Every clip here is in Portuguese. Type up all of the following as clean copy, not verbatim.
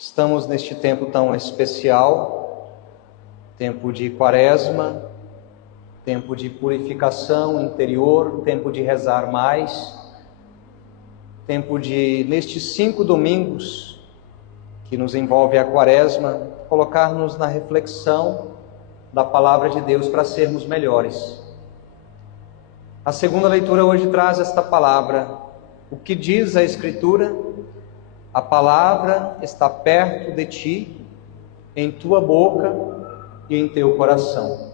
Estamos neste tempo tão especial, tempo de quaresma, tempo de purificação interior, tempo de rezar mais, tempo de, nestes 5 domingos que nos envolve a quaresma, colocar-nos na reflexão da palavra de Deus para sermos melhores. A segunda leitura hoje traz esta palavra. O que diz a Escritura? A palavra está perto de ti, em tua boca e em teu coração.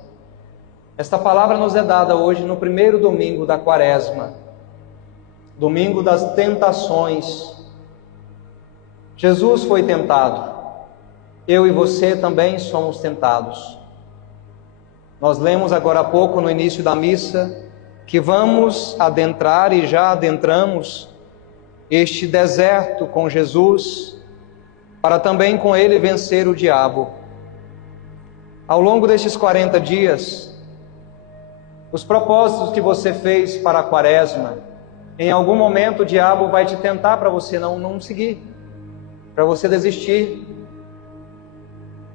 Esta palavra nos é dada hoje no primeiro domingo da quaresma, domingo das tentações. Jesus foi tentado, eu e você também somos tentados. Nós lemos agora há pouco no início da missa que vamos adentrar e já adentramos este deserto com Jesus, para também com ele vencer o diabo. Ao longo destes 40 dias, os propósitos que você fez para a quaresma, em algum momento o diabo vai te tentar para você não seguir, para você desistir.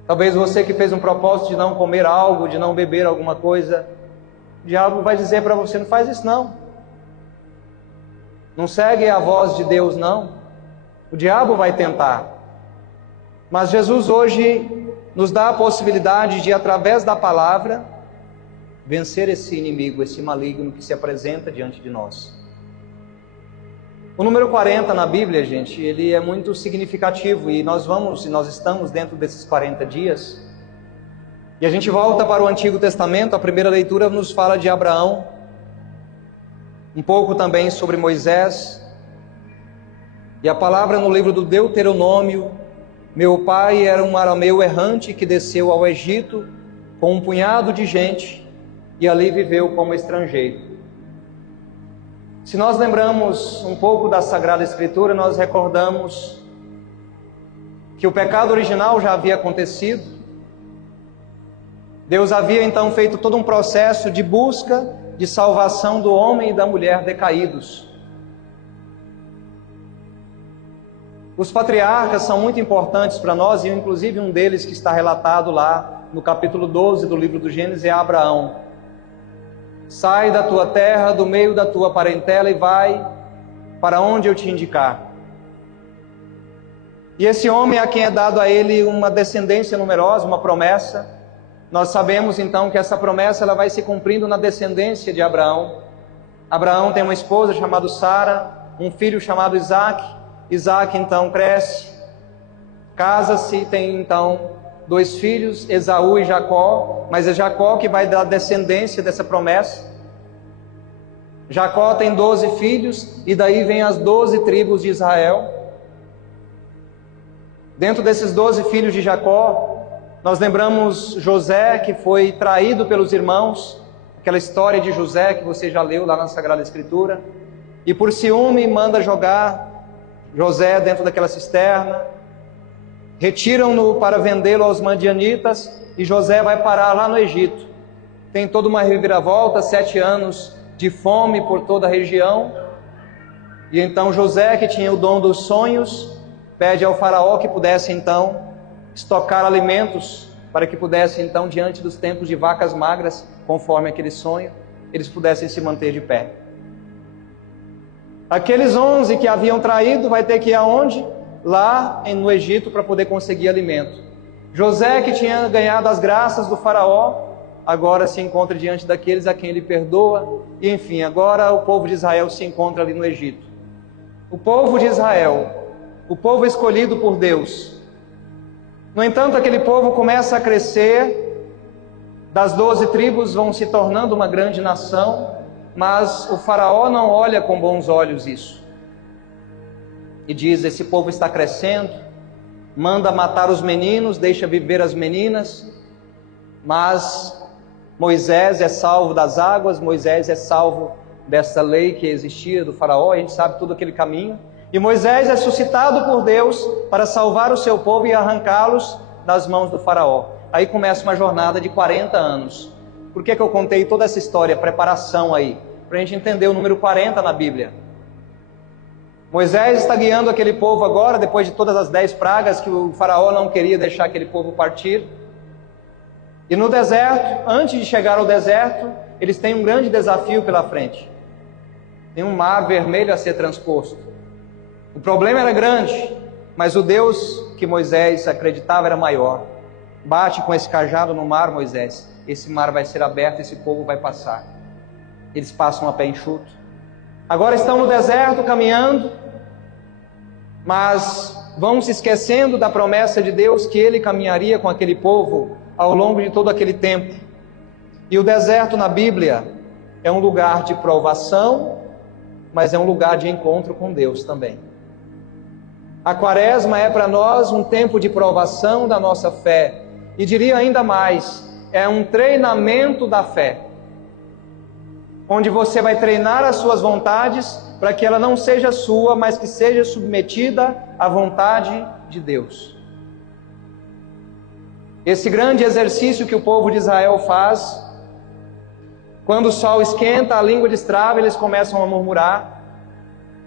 Talvez você que fez um propósito de não comer algo, de não beber alguma coisa, o diabo vai dizer para você: não faz isso não. Não segue a voz de Deus não. O diabo vai tentar. Mas Jesus hoje nos dá a possibilidade de, através da palavra, vencer esse inimigo, esse maligno que se apresenta diante de nós. O número 40 na Bíblia, gente, ele é muito significativo e nós estamos dentro desses 40 dias. E a gente volta para o Antigo Testamento. A primeira leitura nos fala de Abraão, um pouco também sobre Moisés. E a palavra no livro do Deuteronômio: meu pai era um arameu errante que desceu ao Egito com um punhado de gente e ali viveu como estrangeiro. Se nós lembramos um pouco da Sagrada Escritura, nós recordamos que o pecado original já havia acontecido. Deus havia então feito todo um processo de busca de salvação do homem e da mulher decaídos. Os patriarcas são muito importantes para nós, e inclusive um deles que está relatado lá no capítulo 12 do livro do Gênesis é Abraão. Sai da tua terra, do meio da tua parentela e vai para onde eu te indicar. E esse homem a quem é dado a ele uma descendência numerosa, uma promessa. Nós sabemos então que essa promessa ela vai se cumprindo na descendência de Abraão. Abraão tem uma esposa chamada Sara, um filho chamado Isaac. Isaac então cresce, casa-se, tem então 2 filhos, Esaú e Jacó, mas é Jacó que vai dar descendência dessa promessa. Jacó tem 12 filhos e daí vem as 12 tribos de Israel. Dentro desses 12 filhos de Jacó, nós lembramos José, que foi traído pelos irmãos, aquela história de José que você já leu lá na Sagrada Escritura, e por ciúme manda jogar José dentro daquela cisterna, retiram-no para vendê-lo aos madianitas, e José vai parar lá no Egito. Tem toda uma reviravolta, 7 anos de fome por toda a região, e então José, que tinha o dom dos sonhos, pede ao faraó que pudesse então estocar alimentos, para que pudesse então, diante dos tempos de vacas magras, conforme aquele sonho, eles pudessem se manter de pé. Aqueles 11 que haviam traído vai ter que ir aonde? Lá no Egito, para poder conseguir alimento. José, que tinha ganhado as graças do faraó, agora se encontra diante daqueles a quem ele perdoa, e enfim, agora o povo de Israel se encontra ali no Egito. O povo de Israel, o povo escolhido por Deus. No entanto, aquele povo começa a crescer, das 12 tribos vão se tornando uma grande nação, mas o faraó não olha com bons olhos isso. E diz: esse povo está crescendo, manda matar os meninos, deixa viver as meninas, mas Moisés é salvo das águas, Moisés é salvo dessa lei que existia do faraó, a gente sabe todo aquele caminho. E Moisés é suscitado por Deus para salvar o seu povo e arrancá-los das mãos do faraó. Aí começa uma jornada de 40 anos. Por que eu contei toda essa história, preparação aí? Para a gente entender o número 40 na Bíblia. Moisés está guiando aquele povo agora, depois de todas as 10 pragas que o faraó não queria deixar aquele povo partir. E no deserto, antes de chegar ao deserto, eles têm um grande desafio pela frente. Tem um mar vermelho a ser transposto. O problema era grande, mas o Deus que Moisés acreditava era maior. Bate com esse cajado no mar, Moisés. Esse mar vai ser aberto, esse povo vai passar. Eles passam a pé enxuto. Agora estão no deserto caminhando, mas vão se esquecendo da promessa de Deus que Ele caminharia com aquele povo ao longo de todo aquele tempo. E o deserto na Bíblia é um lugar de provação, mas é um lugar de encontro com Deus também. A quaresma é para nós um tempo de provação da nossa fé. E diria ainda mais, é um treinamento da fé. Onde você vai treinar as suas vontades para que ela não seja sua, mas que seja submetida à vontade de Deus. Esse grande exercício que o povo de Israel faz, quando o sol esquenta, a língua destrava, eles começam a murmurar,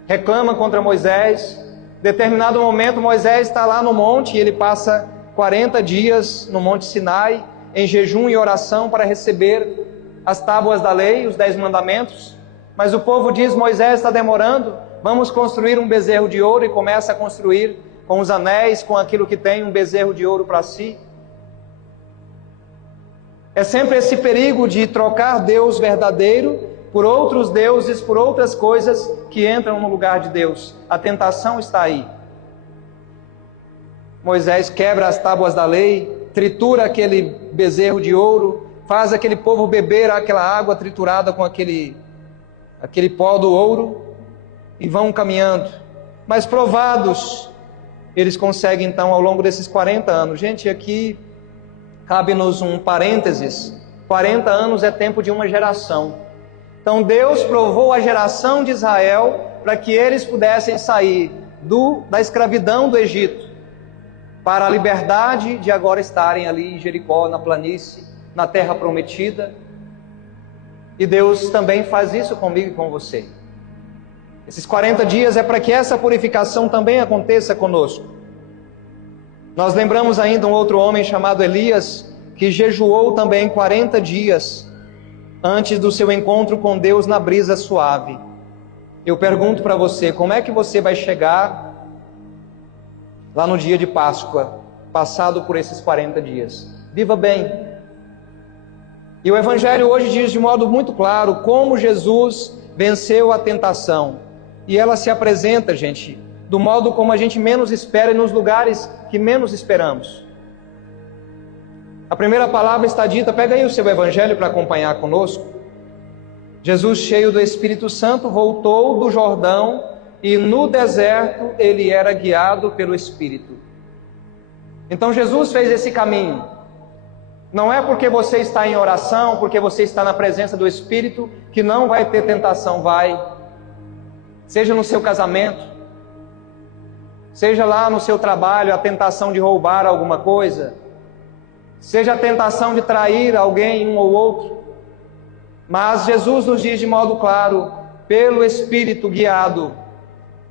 reclamam contra Moisés. Em determinado momento, Moisés está lá no monte e ele passa 40 dias no Monte Sinai, em jejum e oração para receber as tábuas da lei, os 10 mandamentos. Mas o povo diz: Moisés está demorando, vamos construir um bezerro de ouro, e começa a construir com os anéis, com aquilo que tem, um bezerro de ouro para si. É sempre esse perigo de trocar Deus verdadeiro por outros deuses, por outras coisas que entram no lugar de Deus. A tentação está aí. Moisés quebra as tábuas da lei, tritura aquele bezerro de ouro, faz aquele povo beber aquela água triturada com aquele pó do ouro, e vão caminhando. Mas provados, eles conseguem então ao longo desses 40 anos. Gente, aqui cabe-nos um parênteses. 40 anos é tempo de uma geração. Então Deus provou a geração de Israel para que eles pudessem sair da escravidão do Egito para a liberdade de agora estarem ali em Jericó, na planície, na terra prometida. E Deus também faz isso comigo e com você. Esses 40 dias é para que essa purificação também aconteça conosco. Nós lembramos ainda um outro homem chamado Elias, que jejuou também 40 dias antes do seu encontro com Deus na brisa suave. Eu pergunto para você, como é que você vai chegar lá no dia de Páscoa, passado por esses 40 dias? Viva bem. E o Evangelho hoje diz de modo muito claro como Jesus venceu a tentação. E ela se apresenta, gente, do modo como a gente menos espera e nos lugares que menos esperamos. A primeira palavra está dita, pega aí o seu Evangelho para acompanhar conosco. Jesus, cheio do Espírito Santo, voltou do Jordão e no deserto ele era guiado pelo Espírito. Então Jesus fez esse caminho. Não é porque você está em oração, porque você está na presença do Espírito, que não vai ter tentação. Vai. Seja no seu casamento, seja lá no seu trabalho, a tentação de roubar alguma coisa, seja a tentação de trair alguém, um ou outro. Mas Jesus nos diz de modo claro, pelo Espírito guiado,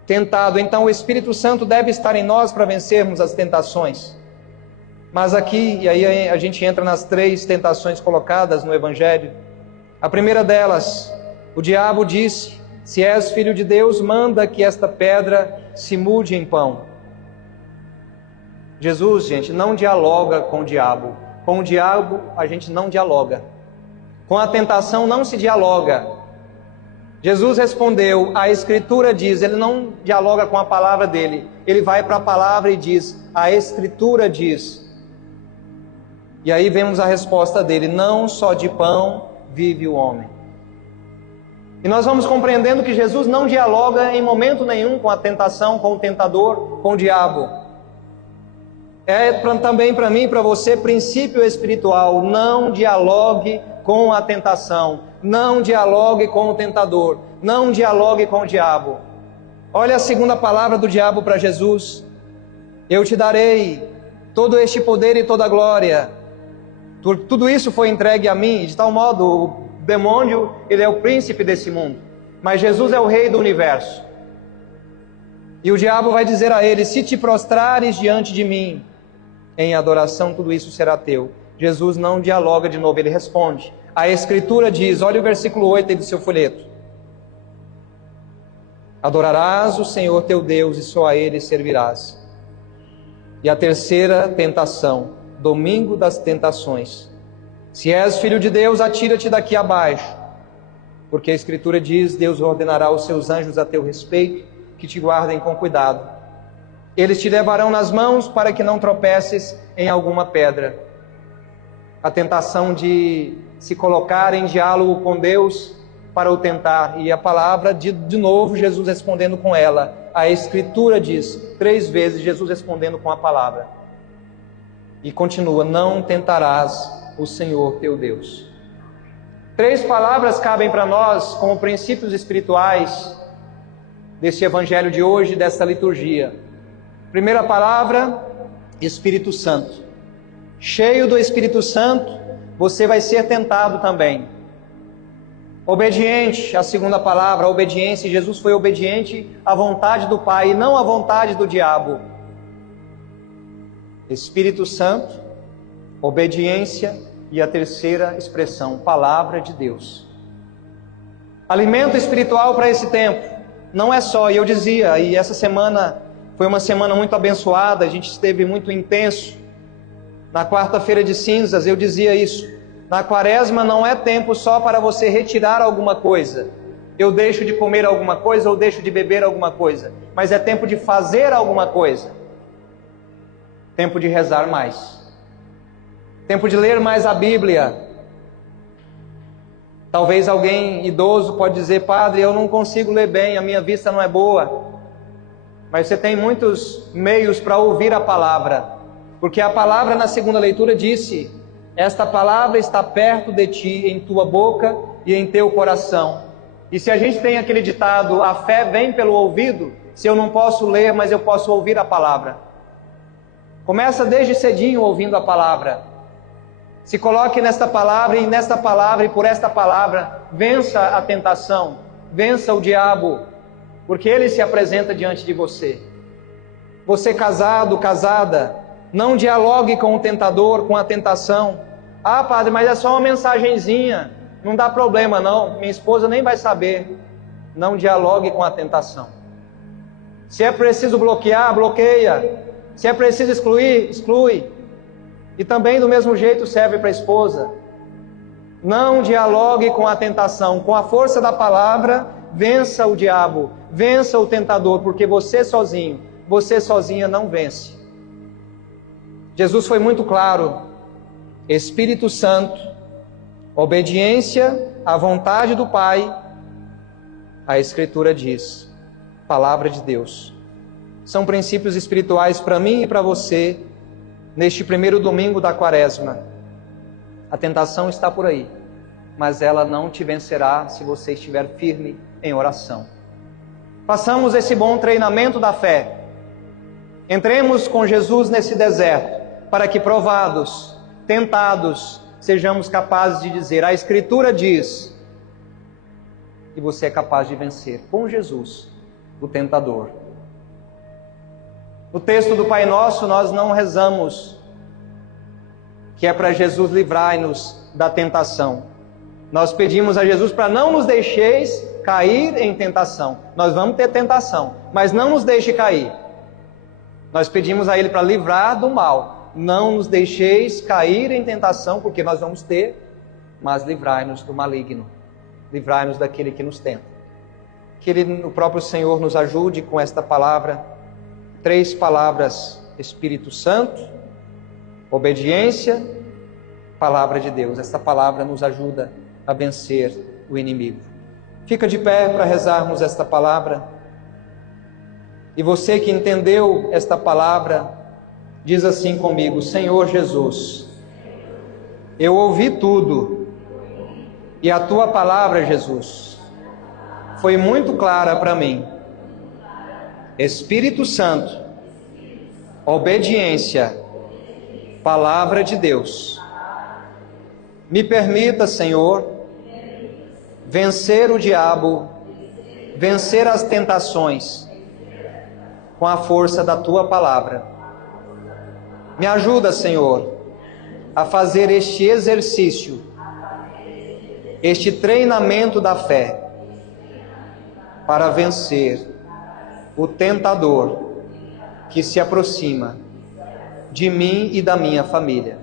tentado. Então o Espírito Santo deve estar em nós para vencermos as tentações. Mas aqui, e aí a gente entra nas 3 tentações colocadas no Evangelho. A primeira delas, o diabo disse: se és filho de Deus, manda que esta pedra se mude em pão. Jesus, gente, não dialoga com o diabo. Com o diabo a gente não dialoga. Com a tentação não se dialoga. Jesus respondeu, a Escritura diz, ele não dialoga com a palavra dele. Ele vai para a palavra e diz, a Escritura diz. E aí vemos a resposta dele, não só de pão vive o homem. E nós vamos compreendendo que Jesus não dialoga em momento nenhum com a tentação, com o tentador, com o diabo. É também para mim e para você princípio espiritual, não dialogue com a tentação, não dialogue com o tentador, não dialogue com o diabo. Olha a segunda palavra do diabo para Jesus, eu te darei todo este poder e toda a glória. Tudo isso foi entregue a mim, de tal modo o demônio, ele é o príncipe desse mundo, mas Jesus é o rei do universo. E o diabo vai dizer a ele: se te prostrares diante de mim em adoração, tudo isso será teu. Jesus não dialoga de novo, ele responde. A Escritura diz, olha o versículo 8 aí do seu folheto: adorarás o Senhor teu Deus e só a Ele servirás. E a terceira tentação, domingo das tentações: se és filho de Deus, atira-te daqui abaixo, porque a Escritura diz, Deus ordenará os seus anjos a teu respeito, que te guardem com cuidado. Eles te levarão nas mãos para que não tropeces em alguma pedra. A tentação de se colocar em diálogo com Deus para o tentar. E a palavra, de novo, Jesus respondendo com ela. A Escritura diz, 3 vezes, Jesus respondendo com a palavra. E continua: não tentarás o Senhor teu Deus. 3 palavras cabem para nós como princípios espirituais desse evangelho de hoje, dessa liturgia. Primeira palavra, Espírito Santo. Cheio do Espírito Santo, você vai ser tentado também. Obediente, a segunda palavra, a obediência. Jesus foi obediente à vontade do Pai e não à vontade do diabo. Espírito Santo, obediência e a terceira expressão, palavra de Deus. Alimento espiritual para esse tempo. Não é só, e eu dizia, e essa semana foi uma semana muito abençoada, a gente esteve muito intenso. Na quarta-feira de cinzas eu dizia isso. Na quaresma não é tempo só para você retirar alguma coisa. Eu deixo de comer alguma coisa ou deixo de beber alguma coisa. Mas é tempo de fazer alguma coisa. Tempo de rezar mais. Tempo de ler mais a Bíblia. Talvez alguém idoso pode dizer: padre, eu não consigo ler bem, a minha vista não é boa. Mas você tem muitos meios para ouvir a palavra. Porque a palavra na segunda leitura disse: esta palavra está perto de ti, em tua boca e em teu coração. E se a gente tem aquele ditado, a fé vem pelo ouvido, se eu não posso ler, mas eu posso ouvir a palavra. Começa desde cedinho ouvindo a palavra. Se coloque nesta palavra e nesta palavra e por esta palavra, vença a tentação, vença o diabo, porque ele se apresenta diante de você. Você casado, casada, não dialogue com o tentador, com a tentação. Ah, padre, mas é só uma mensagenzinha, não dá problema não, minha esposa nem vai saber. Não dialogue com a tentação. Se é preciso bloquear, bloqueia. Se é preciso excluir, exclui. E também do mesmo jeito serve para a esposa. Não dialogue com a tentação. Com a força da palavra, vença o diabo, vença o tentador, porque você sozinho, você sozinha não vence. Jesus foi muito claro: Espírito Santo, obediência à vontade do Pai. A Escritura diz, palavra de Deus. São princípios espirituais para mim e para você, neste primeiro domingo da quaresma. A tentação está por aí, mas ela não te vencerá se você estiver firme em oração. Façamos esse bom treinamento da fé. Entremos com Jesus nesse deserto, para que provados, tentados, sejamos capazes de dizer, a Escritura diz, e você é capaz de vencer com Jesus, o tentador. No texto do Pai Nosso nós não rezamos que é para Jesus livrai-nos da tentação. Nós pedimos a Jesus para não nos deixeis cair em tentação. Nós vamos ter tentação, mas não nos deixe cair. Nós pedimos a Ele para livrar do mal. Não nos deixeis cair em tentação, porque nós vamos ter, mas livrai-nos do maligno. Livrai-nos daquele que nos tenta. Que Ele, o próprio Senhor, nos ajude com esta palavra. 3 palavras: Espírito Santo, obediência, palavra de Deus. Esta palavra nos ajuda a vencer o inimigo. Fica de pé para rezarmos esta palavra. E você que entendeu esta palavra, diz assim comigo: Senhor Jesus, eu ouvi tudo, e a tua palavra, Jesus, foi muito clara para mim. Espírito Santo, obediência, palavra de Deus. Me permita, Senhor, vencer o diabo, vencer as tentações, com a força da tua palavra. Me ajuda, Senhor, a fazer este exercício, este treinamento da fé, para vencer o tentador que se aproxima de mim e da minha família.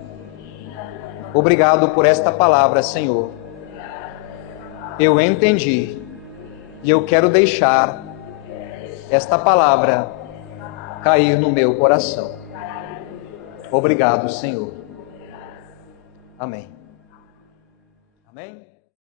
Obrigado por esta palavra, Senhor. Eu entendi e eu quero deixar esta palavra cair no meu coração. Obrigado, Senhor. Amém. Amém.